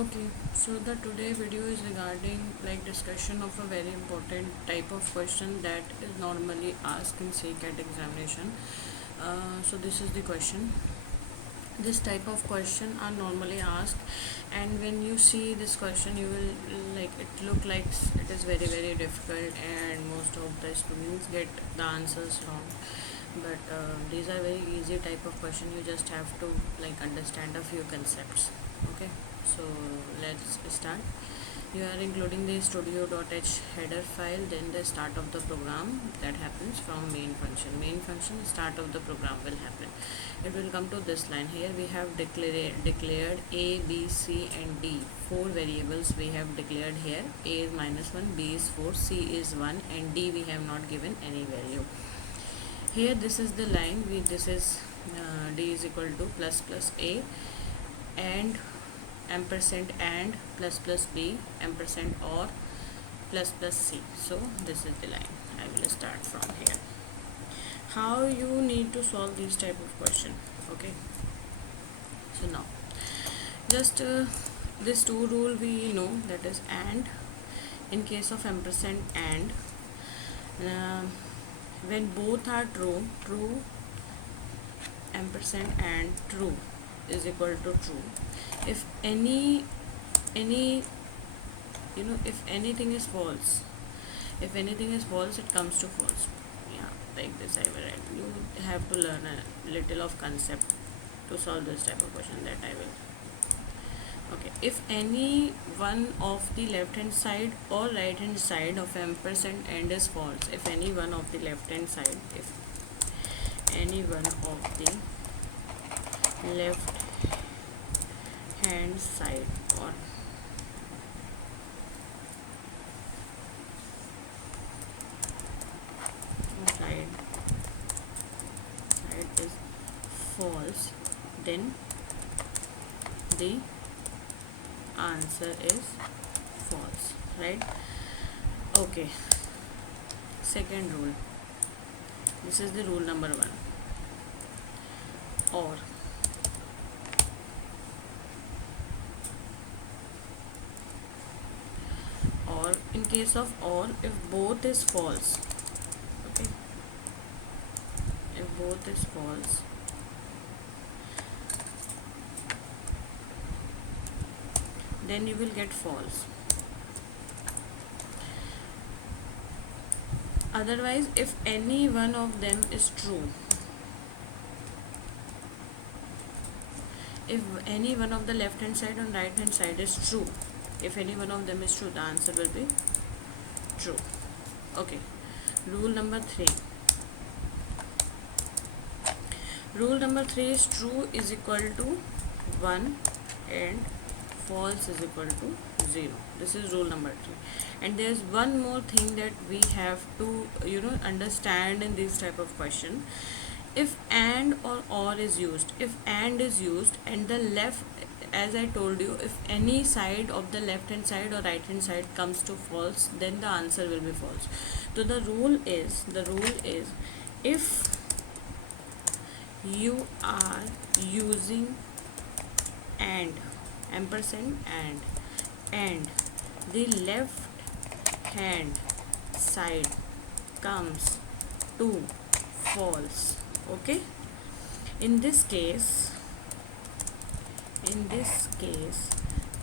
Okay, so the today video is regarding like discussion of a very important type of question that is normally asked in CCAT examination. So this is the question. This type of question are normally asked, and when you see this question, you will like it look like it is very difficult, and most of the students get the answers wrong. But these are very easy type of question. You just have to like understand a few concepts. Okay, so let's start. You are including the studio.h header file, then the start of the program that happens from main function start of the program will happen. It will come to this line. Here we have declared a, b, c and d, four variables we have declared here. A is -1, b is 4, c is 1 and d we have not given any value. Here this is the line, this is d is equal to plus a and ampersand and plus b ampersand or plus c. So this is the line. I will start from here. How you need to solve this type of question. Okay, so now just this two rule we know, that is and. In case of ampersand and, when both are true, ampersand and true is equal to true. If any if anything is false, it comes to false. Yeah, like this I will write. You have to learn a little of concept to solve this type of question, that I will. Okay, if any one of the left hand side or right hand side of ampersand and is false, if any one of the left hand side, if any one of the left hand side or side is false, then the answer is false, right? Okay, second rule. This is the rule number 1. Or in case of or, if both is false, okay, if both is false, then you will get false. Otherwise, if any one of them is true, if any one of the left hand side and right hand side is true, if any one of them is true, the answer will be true. Okay, rule number 3. Rule number 3 is true is equal to 1 and false is equal to 0. This is rule number 3. And there's one more thing that we have to understand in this type of question. If and or is used, if and is used and the left, as I told you, if any side of the left hand side or right hand side comes to false, then the answer will be false. So the rule is if you are using and, ampersand and the left hand side comes to false, okay, in this case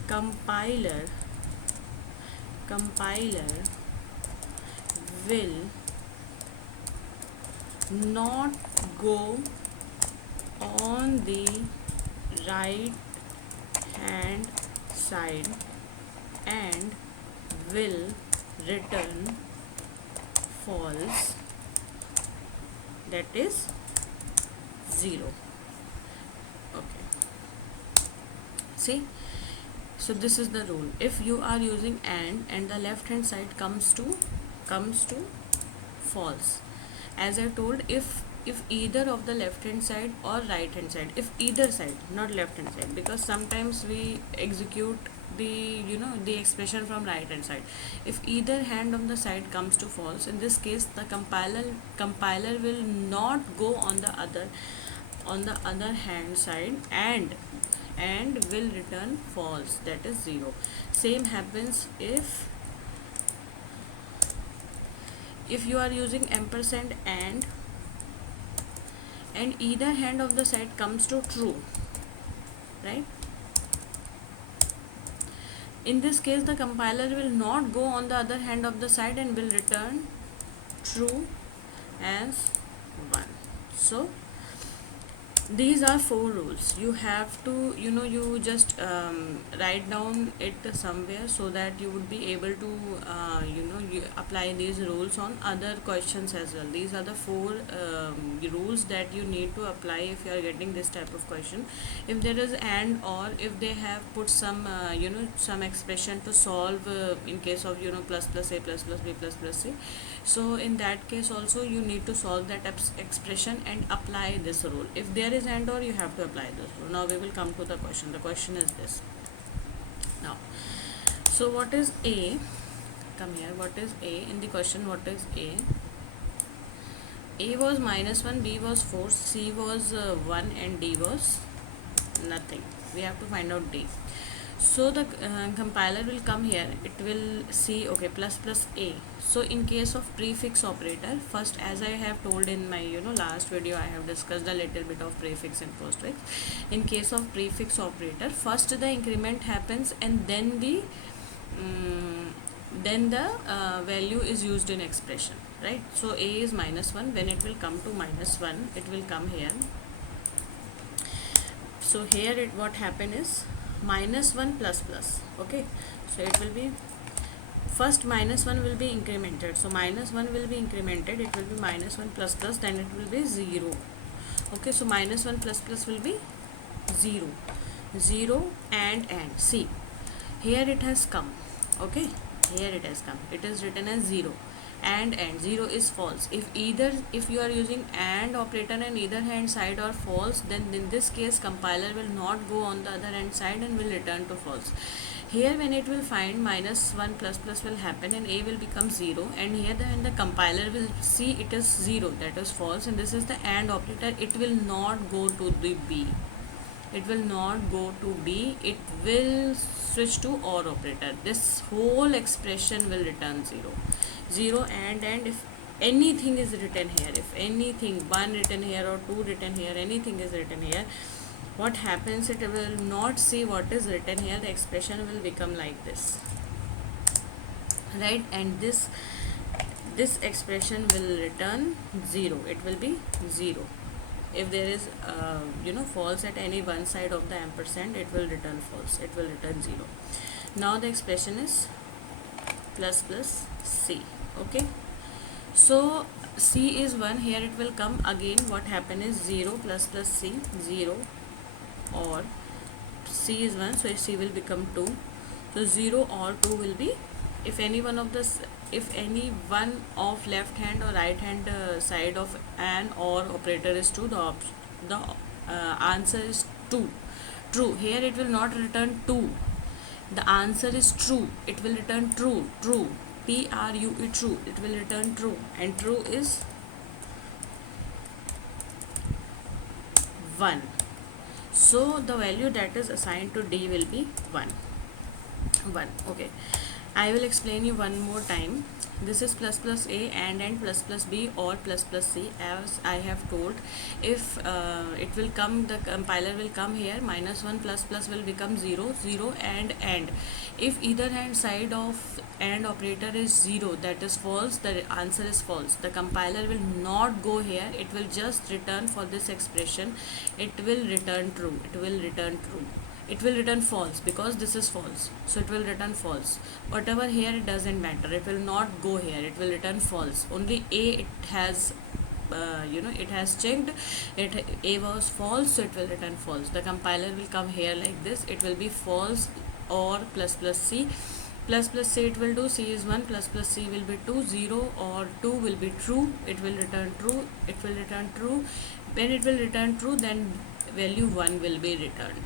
compiler will not go on the right hand side and will return false, that is 0. Okay, see, so this is the rule. If you are using and the left hand side comes to false, as I told, if either of the left hand side or right hand side, if either side, not left hand side, because sometimes we execute the the expression from right hand side. If either hand of the side comes to false, in this case the compiler will not go on the other hand side and and will return false, that is 0. Same happens if you are using ampersand and either hand of the side comes to true, right? In this case the compiler will not go on the other hand of the side and will return true as 1. So these are 4 rules. You have to, you just write down it somewhere so that you would be able to you apply these rules on other questions as well. These are the 4 rules that you need to apply if you are getting this type of question. If there is and, or if they have put some some expression to solve in case of plus plus a plus plus b plus plus c, so in that case also you need to solve that expression and apply this rule. If there is and, or, you have to apply this rule. Now we will come to the question. The question is this. Now, so what is a? Come here. What is a? In the question, what is a? A was -1, B was 4, C was 1 and D was nothing. We have to find out D. So the compiler will come here, it will see, okay, plus plus a. So in case of prefix operator, first, as I have told in my last video, I have discussed a little bit of prefix and postfix. In case of prefix operator, first the increment happens and then the value is used in expression, right? So a is -1. When it will come to -1, it will come here. So here what happened is -1 plus plus, okay? So it will be first -1 will be incremented, so -1 will be incremented, it will be -1 plus plus, then it will be 0, okay? So -1 plus plus will be 0 and see, here it has come, okay? Here it has come, it is written as 0 and 0 is false. If you are using and operator and either hand side are false, then in this case compiler will not go on the other hand side and will return to false. Here when it will find -1 plus plus will happen and a will become 0, and here the compiler will see it is 0, that is false, and this is the and operator. It will not go to the B. It will not go to B, it will switch to OR operator. This whole expression will return 0 and if anything is written here, if anything, 1 written here or 2 written here, anything is written here, what happens, it will not see what is written here, the expression will become like this, right? And this expression will return 0, it will be 0. If there is false at any one side of the ampersand, it will return false, it will return 0. Now the expression is plus plus C, okay? So C is 1, here it will come again, what happen is 0 plus plus C, 0, or C is 1, so C will become 2, so 0 or 2 will be, if any one of left hand or right hand side of an or operator is 2, the answer is true. Here it will not return 2, the answer is true, it will return true, true, it will return true, and true is 1. So the value that is assigned to D will be 1, okay? I will explain you one more time. This is plus plus A and plus plus B or plus plus C, as I have told. If it will come, the compiler will come here, -1 plus plus will become 0 and if either hand side of and operator is 0, that is false, the answer is false. The compiler will not go here, it will just return for this expression, it will return true, it will return false, because this is false, so it will return false. Whatever here, it doesn't matter, it will not go here, it will return false. Only A, it has it has checked, A was false, so it will return false. The compiler will come here like this, it will be false or plus plus C. Plus plus C it will do, C is 1, plus plus C will be 2, 0 or 2 will be true, it will return true, it will return true. When it will return true, then value 1 will be returned.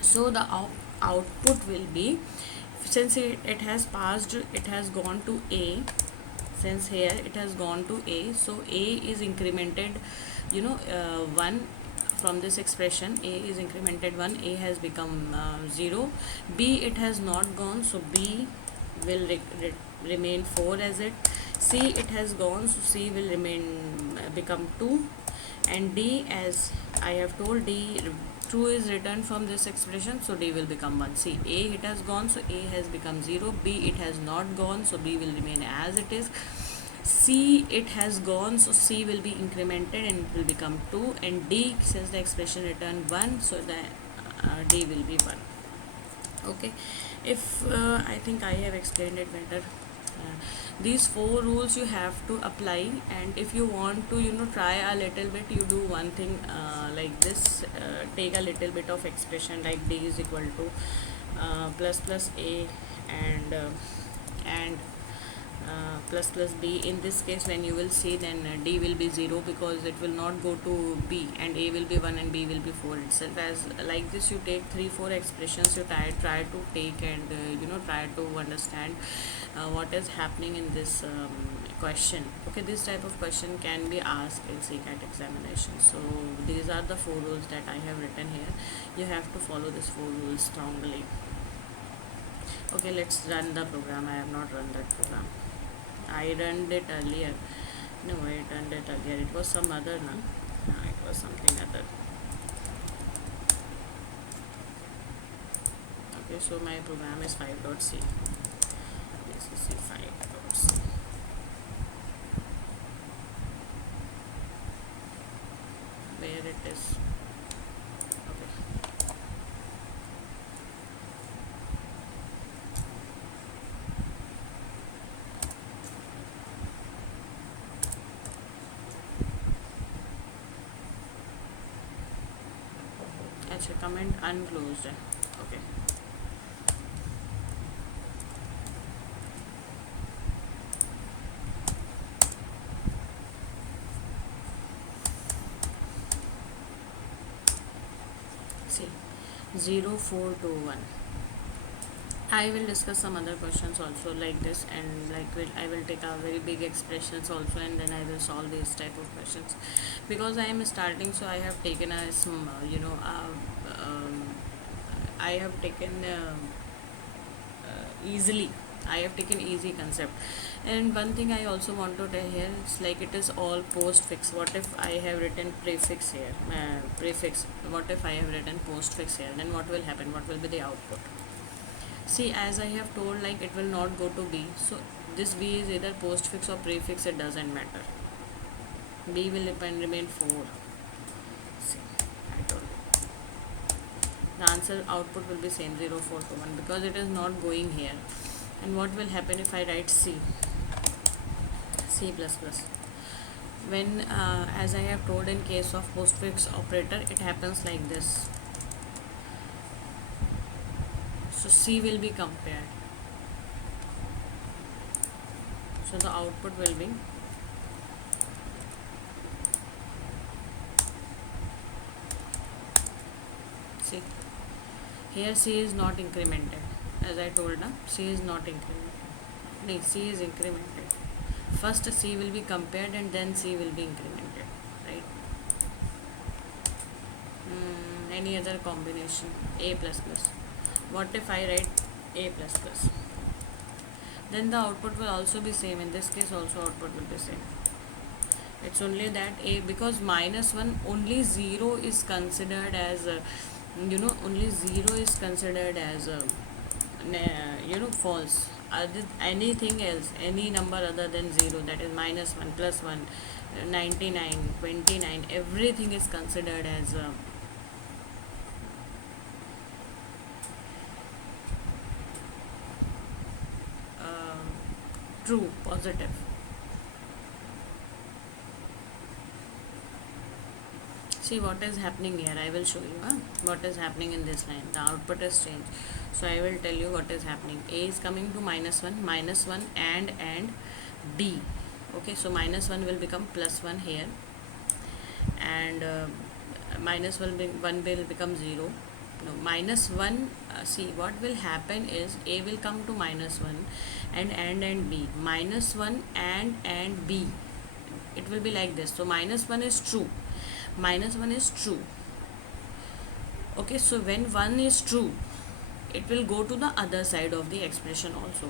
So the output will be, since it has passed, it has gone to A, since here it has gone to A, so A is incremented 1 from this expression, a is incremented 1, a has become 0, b it has not gone, so b will remain 4 as it, c it has gone, so c will remain become 2, and d, as I have told, d 2 is returned from this expression, so d will become 1. See, a it has gone, so a has become 0, b it has not gone, so b will remain as it is, c it has gone, so c will be incremented and it will become 2, and d, since the expression returned 1, so the d will be 1. Okay, if I think I have explained it better. These 4 rules you have to apply, and if you want to try a little bit, you do one thing like this. Take a little bit of expression like d is equal to plus plus a and plus plus b. In this case, when you will see, then d will be 0 because it will not go to b, and a will be 1 and b will be 4 itself. As like this, you take 3-4 expressions, you try to take, and try to understand what is happening in this question. Okay, this type of question can be asked in CCAT examination. So these are the 4 rules that I have written here. You have to follow these 4 rules strongly. Okay, let's run the program. I have not run that program. I ran it earlier. No, I ran it earlier. It was some other, no? No, it was something other. Okay, so my program is 5.c. This is 5.c. Where it is? Okay. अच्छा, comment unclosed है. Okay. See, 0, 4, 2, 1. I will discuss some other questions also like this, and I will take a very big expressions also, and then I will solve these type of questions, because I am starting, so I have taken a some I have taken easily. I have taken easy concept. And one thing I also want to tell here, it's like it is all postfix. What if I have written prefix here, prefix? What if I have written postfix here? Then what will happen? What will be the output? See, as I have told, like it will not go to B. So this B is either postfix or prefix, it doesn't matter. B will remain 4. See, I told you. The answer output will be same, 0, 4, 2, 1, because it is not going here. And what will happen if I write C? C++. When, as I have told, in case of postfix operator, it happens like this. So C will be compared. So the output will be C. Here C is not incremented. As I told, C is not incremented. No, C is incremented. First C will be compared and then C will be incremented. Right? Any other combination? A++. What if I write A++? Then the output will also be same. In this case also output will be same. It's only that A, because -1, only 0 is considered as only 0 is considered as false. Anything else, any number other than 0, that is -1, +1, 99, 29, everything is considered as true, positive. See what is happening here. I will show you what is happening in this line. The output is changed. So I will tell you what is happening. A is coming to -1 and D. Okay, so -1 will become +1 here, and -1 will become 0. No, -1. See what will happen is A will come to -1 and B. -1 and B. It will be like this. So -1 is true. -1 is true. Okay, so when 1 is true, it will go to the other side of the expression also.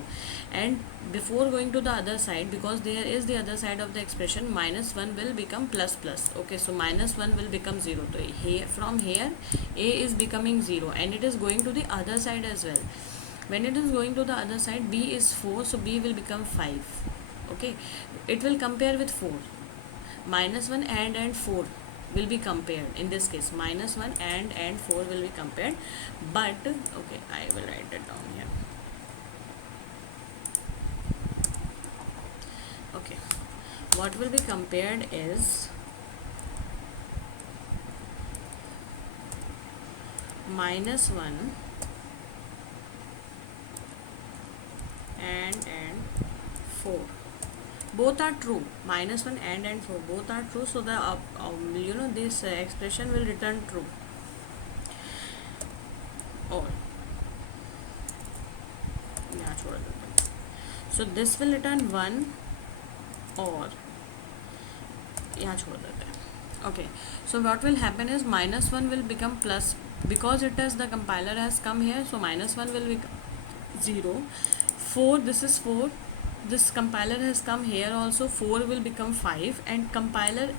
And before going to the other side, because there is the other side of the expression, minus 1 will become plus plus. Okay, so minus 1 will become 0. So here, from here, a is becoming 0, and it is going to the other side as well. When it is going to the other side, b is 4, so b will become 5. Okay, it will compare with 4. Minus 1 and 4 will be compared. In this case, minus 1 and 4 will be compared. But okay, I will write it down here. Okay, what will be compared is minus 1 and 4. Both are true. Minus 1 and 4 both are true, so the this expression will return true. Or yeah, छोड़ देते हैं. So this will return 1 or यहाँ छोड़ देते हैं. Okay, so what will happen is minus 1 will become plus, because it is the compiler has come here, so minus 1 will become 0. 4, this is 4, this compiler has come here also, 4 will become 5, and compiler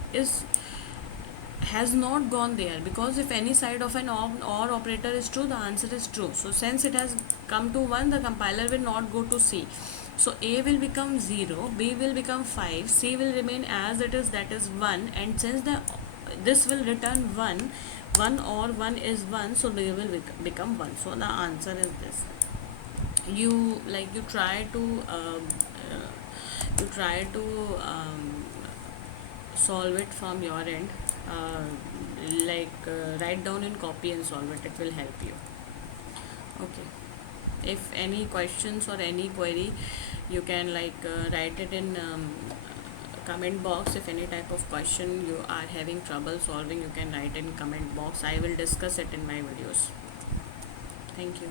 has not gone there, because if any side of an OR operator is true, the answer is true. So since it has come to 1, the compiler will not go to C. So A will become 0, B will become 5, C will remain as it is, that is 1, and since this will return 1, 1 or 1 is 1, so they will become 1. So the answer is this. You try to solve it from your end, write down in copy and solve it. It will help you. Okay, if any questions or any query, you can write it in comment box. If any type of question you are having trouble solving, you can write in comment box. I will discuss it in my videos. Thank you.